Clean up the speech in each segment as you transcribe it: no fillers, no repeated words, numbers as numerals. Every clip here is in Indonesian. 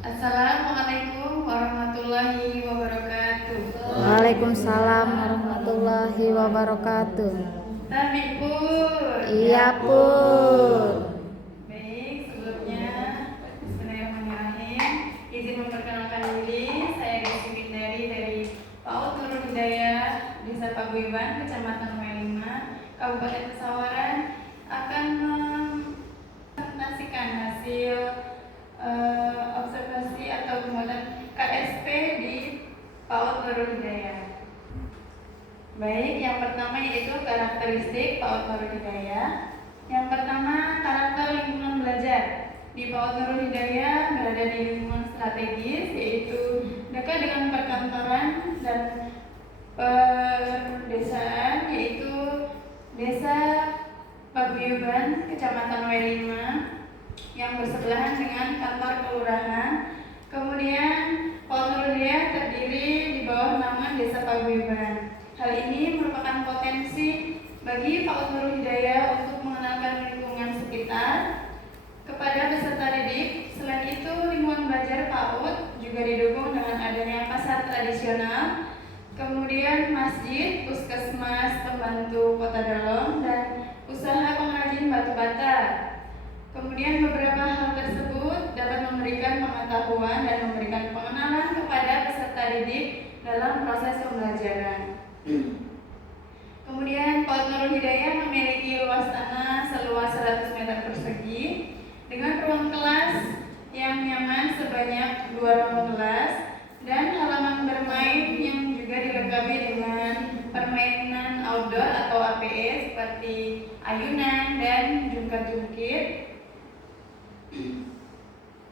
Assalamualaikum warahmatullahi wabarakatuh. Waalaikumsalam warahmatullahi wabarakatuh. Tabi Pur. Iya Pur. Baik, sebelumnya Bismillahirrahmanirrahim. Izin memperkenalkan diri, saya Desi Windari dari PAUD Nurul Hidayah, Desa Paguyuban, Kecamatan W5, Kabupaten Pesawaran, akan mempresentasikan hasil observasi atau pembuatan KSP di PAUD Nurul Hidayah. Baik, yang pertama yaitu karakteristik PAUD Nurul Hidayah. Yang pertama, karakter lingkungan belajar. Di PAUD Nurul Hidayah berada di lingkungan strategis, yaitu dekat dengan perkantoran dan perdesaan, yaitu Desa Paguyuban, Kecamatan W5, yang bersebelahan dengan kantor kelurahan. Kemudian PAUD Nurul Hidayah terdiri di bawah nama Desa Paguyuban. Hal ini merupakan potensi bagi PAUD Nurul Hidayah untuk mengenalkan lingkungan sekitar kepada peserta didik. Selain itu, lingkungan belajar PAUD juga didukung dengan adanya pasar tradisional, kemudian masjid, puskesmas, pembantu kota Dalom, dan usaha pengrajin batu bata. Kemudian beberapa hal tersebut dapat memberikan pengetahuan dan memberikan pengenalan kepada peserta didik dalam proses pembelajaran. Kemudian PAUD Nurul Hidayah memiliki luas tanah seluas 100 meter persegi dengan ruang kelas yang nyaman sebanyak 2 ruang kelas dan halaman bermain yang juga dilengkapi dengan permainan outdoor atau APS seperti ayunan dan jungkat-jungkit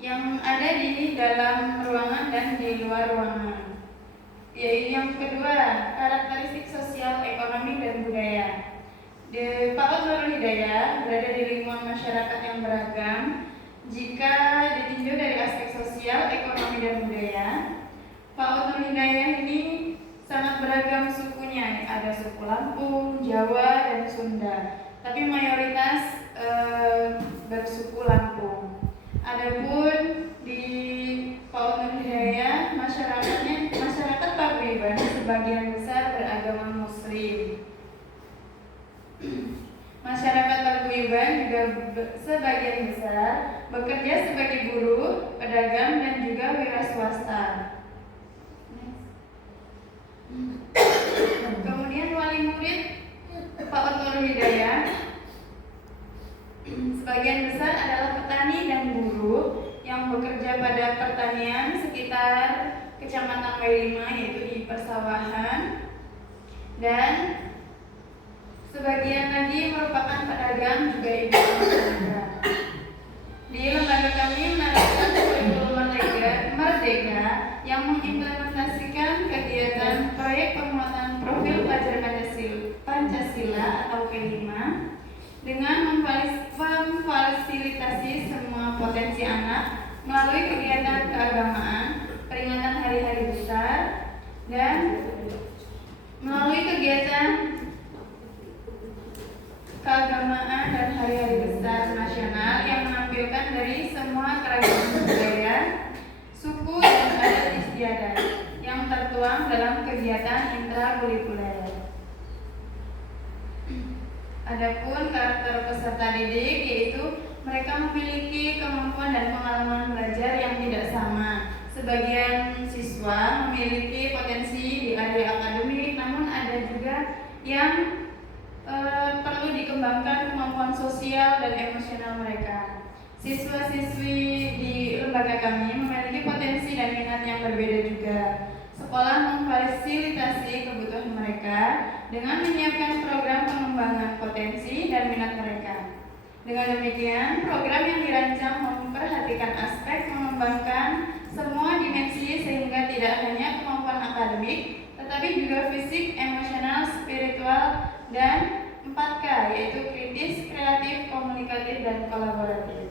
yang ada di dalam ruangan dan di luar ruangan. Yaitu yang kedua, karakteristik sosial, ekonomi, dan budaya. Di PAUD Nurul Hidayah berada di lingkungan masyarakat yang beragam. Jika ditinjau dari aspek sosial, ekonomi, dan budaya, PAUD Nurul Hidayah ini sangat beragam sukunya. Ada suku Lampung, Jawa, dan Sunda. Tapi mayoritas bersuku Lampung. Adapun di PAUD Nurul Hidayah masyarakat Paguyuban sebagian besar beragama Muslim. Masyarakat Paguyuban juga sebagian besar bekerja sebagai buruh, pedagang, dan juga wira swasta. Kemudian wali murid PAUD Nurul Hidayah sebagian besar adalah petani dan buruh yang bekerja pada pertanian sekitar Kecamatan W5, yaitu di persawahan, dan sebagian lagi merupakan pedagang juga ibu rumah. Di lembaga kami menerapkan kurikulum Merdeka yang mengimplementasikan kegiatan proyek penguatan profil pelajar Pancasila atau P5 dengan memfasilitasi semua potensi anak melalui kegiatan keagamaan, peringatan hari-hari besar, dan melalui kegiatan keagamaan dan hari-hari besar nasional yang menampilkan dari semua keragaman budaya, suku, dan adat istiadat yang tertuang dalam kegiatan intrakurikuler. Adapun karakter peserta didik yaitu mereka memiliki kemampuan dan pengalaman belajar yang tidak sama. Sebagian siswa memiliki potensi di area akademik, namun ada juga yang perlu dikembangkan kemampuan sosial dan emosional mereka. Siswa-siswi di lembaga kami memiliki potensi dan minat yang berbeda juga. Sekolah memfasilitasi kebutuhan mereka dengan menyiapkan program pengembangan potensi dan minat mereka. Dengan demikian, program yang dirancang memperhatikan aspek mengembangkan semua dimensi sehingga tidak hanya kemampuan akademik, tetapi juga fisik, emosional, spiritual, dan 4K, yaitu kritis, kreatif, komunikatif, dan kolaboratif.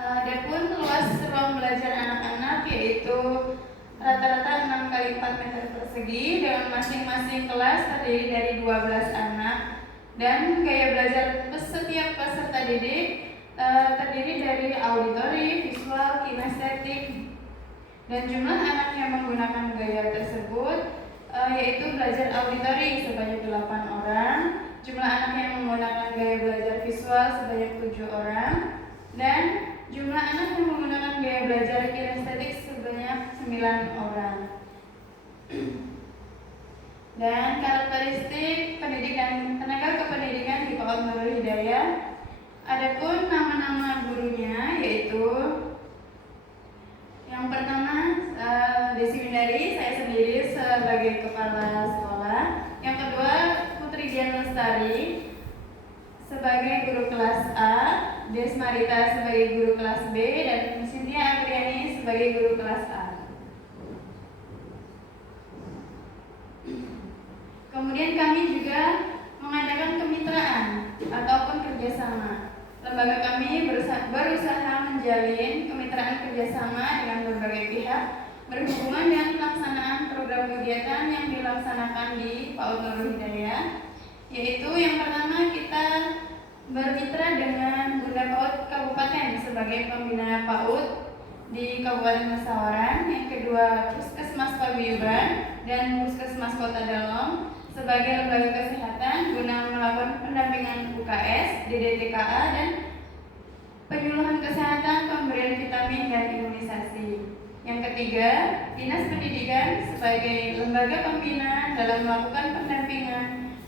Adapun luas ruang belajar anak-anak yaitu rata-rata 6 x 4 meter persegi dengan masing-masing kelas terdiri dari 12 anak Dan gaya belajar setiap peserta didik terdiri dari auditori, visual, kinestetik, dan jumlah anak yang menggunakan gaya tersebut yaitu belajar auditori sebanyak 8 orang, jumlah anak yang menggunakan gaya belajar visual sebanyak 7 orang, dan jumlah anak yang menggunakan gaya belajar kinestetik sebanyak 9 orang. Dan karakteristik pendidikan tenaga kependidikan di PAUD Nurul Hidayah. Adapun nama-nama gurunya yaitu yang pertama Desi Windari, saya sendiri sebagai kepala sekolah. Yang kedua Putri Dian Lestari sebagai guru kelas A, Des Marita sebagai guru kelas B, dan Cynthia Agriani sebagai guru kelas A. Kemudian kami juga mengadakan kemitraan ataupun kerjasama. Lembaga kami berusaha menjalin kemitraan kerjasama dengan berbagai pihak berhubungan dengan pelaksanaan program kegiatan yang dilaksanakan di PAUD Nurul Hidayah, yaitu yang pertama kita bermitra dengan Bunda PAUD Kabupaten sebagai pembina PAUD di Kabupaten Pesawaran, yang kedua Puskesmas Paguyuban dan Puskesmas Kota Dalem sebagai lembaga kesehatan guna melakukan pendampingan UKS, DDTKA, dan penyuluhan kesehatan, pemberian vitamin dan imunisasi. Yang ketiga, Dinas Pendidikan sebagai lembaga pembina dalam melakukan pendampingan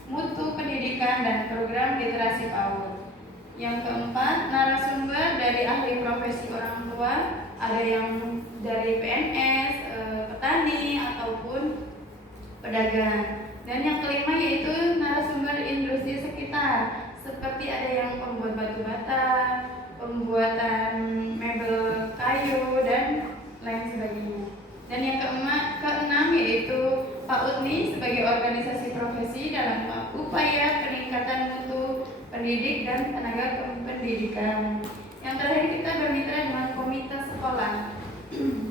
mutu pendidikan dan program literasi PAUD. Yang keempat, narasumber dari ahli profesi orang tua, ada yang dari PNS, petani ataupun pedagang. Dan yang kelima yaitu narasumber industri sekitar, seperti ada yang pembuat batu bata, pembuatan mebel kayu, dan lain sebagainya. Dan yang keenam yaitu PAUDNI sebagai organisasi profesi dalam upaya peningkatan mutu pendidik dan tenaga pendidikan. Yang terakhir kita bermitra dengan komite sekolah,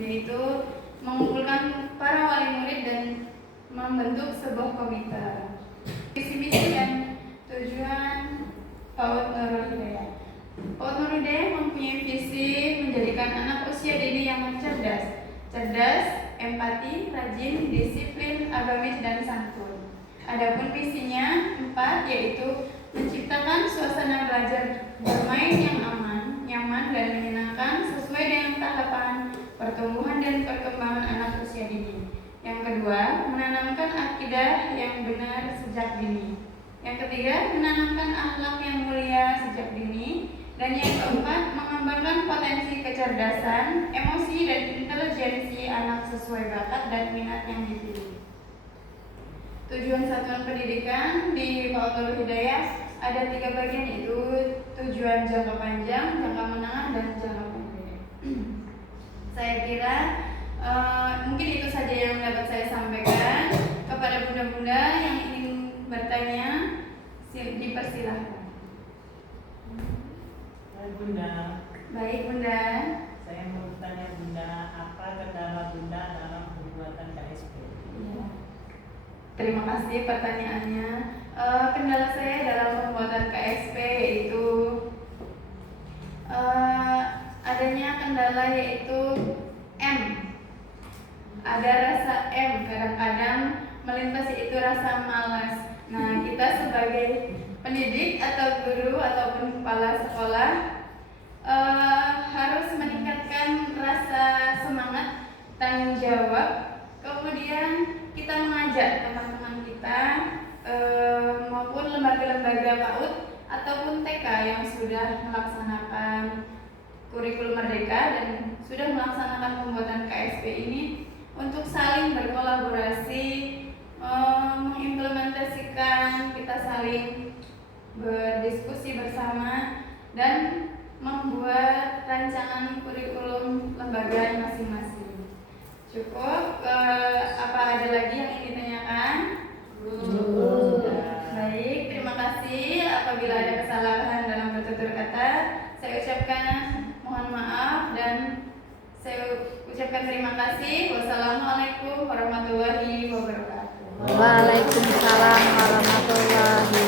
yaitu mengumpulkan para wali murid dan membentuk sebuah komite. Visi-misi dan tujuan PAUD Nurul Hidayah. PAUD Nurul Hidayah mempunyai visi menjadikan anak usia dini yang cerdas, empati, rajin, disiplin, agamis, dan santun. Adapun visinya 4 yaitu menciptakan suasana belajar bermain yang aman, nyaman, dan menyenangkan sesuai dengan tahapan pertumbuhan dan perkembangan anak usia dini. Yang kedua, menanamkan akidah yang benar sejak dini. Yang ketiga, menanamkan akhlak yang mulia sejak dini. Dan yang keempat, mengembangkan potensi kecerdasan, emosi, dan intelijensi anak sesuai bakat dan minat yang dipilih. Tujuan satuan pendidikan di PAUD Nurul Hidayah ada 3 bagian, yaitu tujuan jangka panjang, jangka menengah, dan jangka pendek. Saya kira mungkin itu saja yang dapat saya sampaikan. Kepada bunda-bunda yang ingin bertanya, dipersilahkan. Hai Bunda. Baik Bunda. Saya mau bertanya Bunda, apa kendala Bunda dalam pembuatan KSP? Ya. Terima kasih pertanyaannya. Kendala saya dalam pembuatan KSP yaitu adanya kendala yaitu M. Ada rasa M, kadang-kadang melintasi itu rasa malas. Nah, kita sebagai pendidik atau guru ataupun kepala sekolah harus meningkatkan rasa semangat, tanggung jawab. Kemudian kita mengajak teman-teman kita maupun lembaga-lembaga PAUD ataupun TK yang sudah melaksanakan kurikulum merdeka dan sudah melaksanakan pembuatan KSP ini untuk saling berkolaborasi, mengimplementasikan, kita saling berdiskusi bersama dan membuat rancangan kurikulum lembaga masing-masing. Cukup. Apa ada lagi yang ingin ditanyakan? Baik, terima kasih. Apabila ada kesalahan dalam bertutur kata, saya ucapkan mohon maaf dan saya ucapkan terima kasih. Wassalamualaikum warahmatullahi wabarakatuh. Waalaikumsalam warahmatullahi